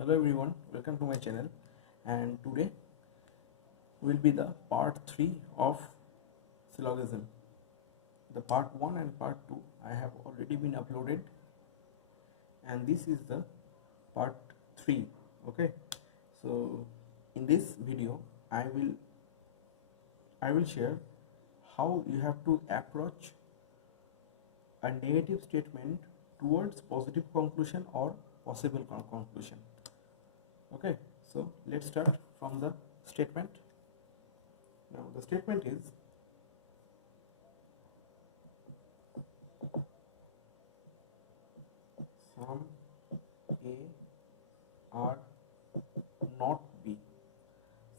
Hello everyone, welcome to my channel, and today will be the part 3 of syllogism. The part 1 and part 2 I have already been uploaded, and this is the part 3. Okay, so in this video I will share how you have to approach a negative statement towards positive conclusion or possible conclusion. Okay, so let's start from the statement. Now the statement is some A are not B.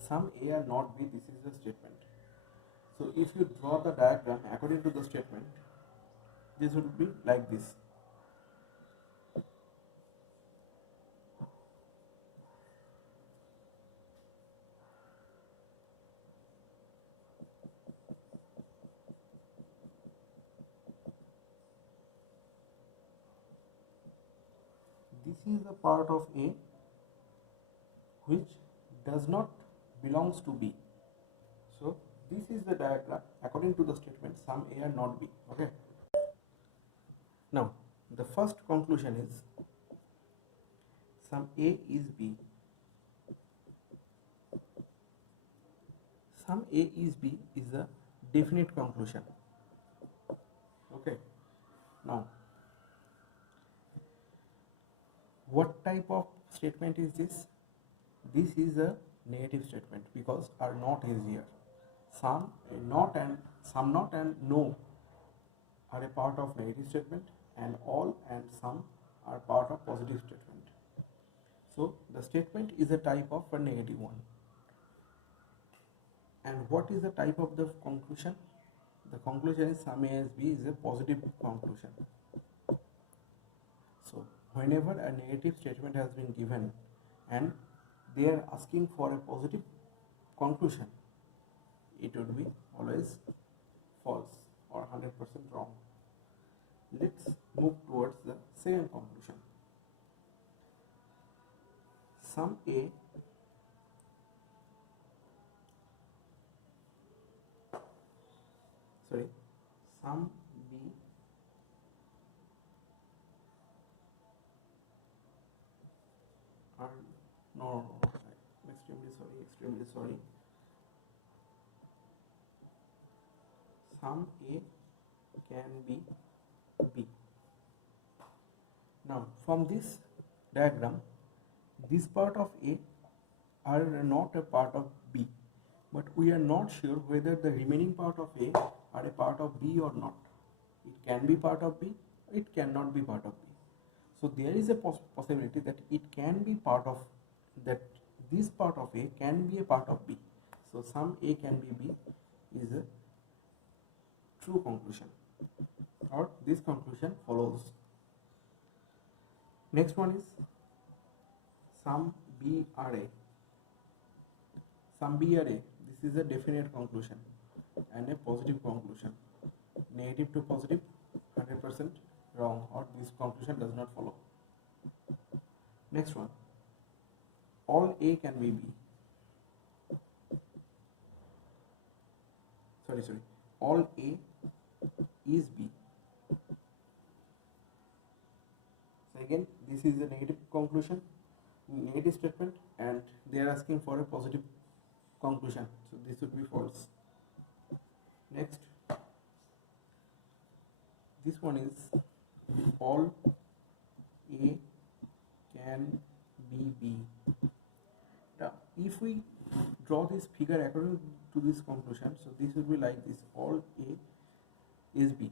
Some A are not B, this is the statement. So if you draw the diagram according to the statement, this would be like this. This is the part of A which does not belongs to B. So this is the diagram according to the statement some A are not B. Okay. Now the first conclusion is some A is B. Some A is B is a definite conclusion. Okay. Now what type of statement is this? This is a negative statement because are not is here. Some not and some not and no are a part of negative statement, and all and some are part of positive statement. So the statement is a type of a negative one. And what is the type of the conclusion? The conclusion is some A as B is a positive conclusion. So whenever a negative statement has been given and they are asking for a positive conclusion, it would be always false or 100% wrong. Let's move towards the second conclusion. Some A some B are no, extremely sorry. Some A can be B. Now from this diagram, this part of A are not a part of B, but we are not sure whether the remaining part of A are a part of B or not. It can be part of B, it cannot be part of B. So there is a possibility that it can be part of that. This part of A can be a part of B. So some A can be B is a true conclusion, or this conclusion follows. Next one is some B are A. Some B are A. This is a definite conclusion and a positive conclusion. Negative to positive, 100% wrong, or this conclusion does not follow. Next one, all A can be B. All A is B. So again, this is a negative conclusion, negative statement, and they are asking for a positive conclusion. So this would be false. Next, this one is all A can be B. Now, if we draw this figure according to this conclusion, so this will be like this: all A is B.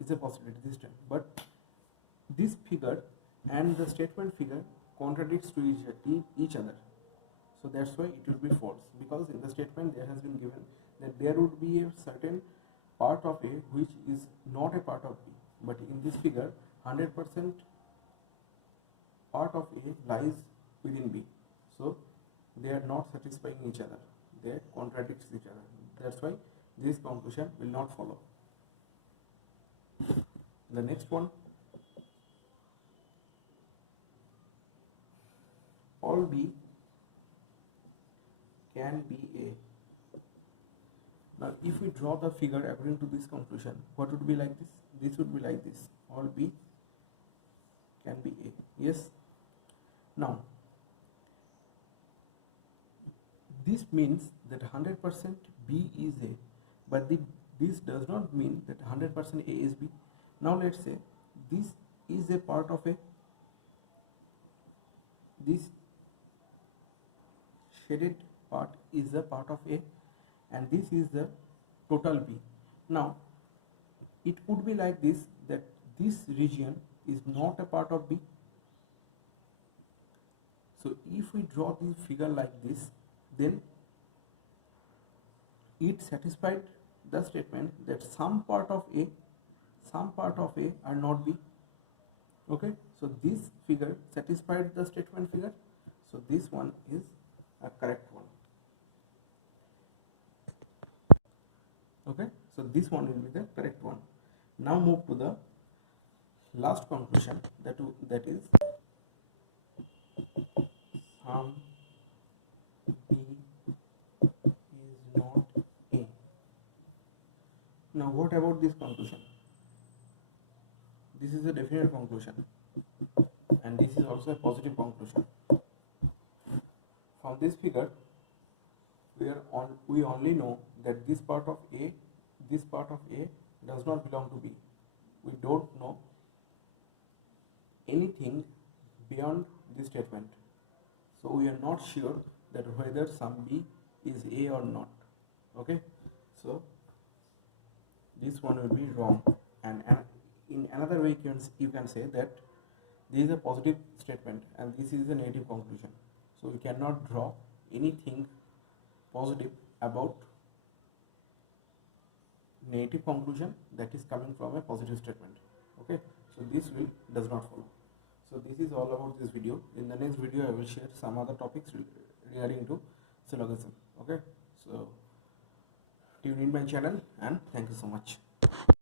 It's a possibility this time, but this figure and the statement figure contradicts to each other. So that's why it will be false, because in the statement there has been given that there would be a certain part of A which is not a part of B, but in this figure 100% part of A lies within B. So they are not satisfying each other, they contradict each other. That's why this conclusion will not follow. The next one, all B can be A. Now if we draw the figure according to this conclusion, what would be like this? This would be like this, all B can be A. Yes. Now this means that 100% B is A, but this does not mean that 100% A is B. Now let's say this is a part of A, this shaded part is a part of A, and this is the total B. Now it would be like this, that this region is not a part of B. So if we draw the figure like this, then it satisfied the statement that some part of A are not B. Okay, so this figure satisfied the statement figure, so this one is a correct one. Okay, so this one will be the correct one. Now move to the last conclusion, that is some B is not A. Now what about this conclusion? This is a definite conclusion, and this is also a positive conclusion. From this figure, we only know that this part of A does not belong to B. We don't know anything beyond this statement, so we are not sure that whether some B is A or not. Okay, so this one will be wrong, and in another way you can say that this is a positive statement and this is a negative conclusion, so we cannot draw anything positive about negative conclusion that is coming from a positive statement. Okay, so this does not follow. So this is all about this video. In the next video I will share some other topics regarding to syllogism. Okay, so tune in my channel, and thank you so much.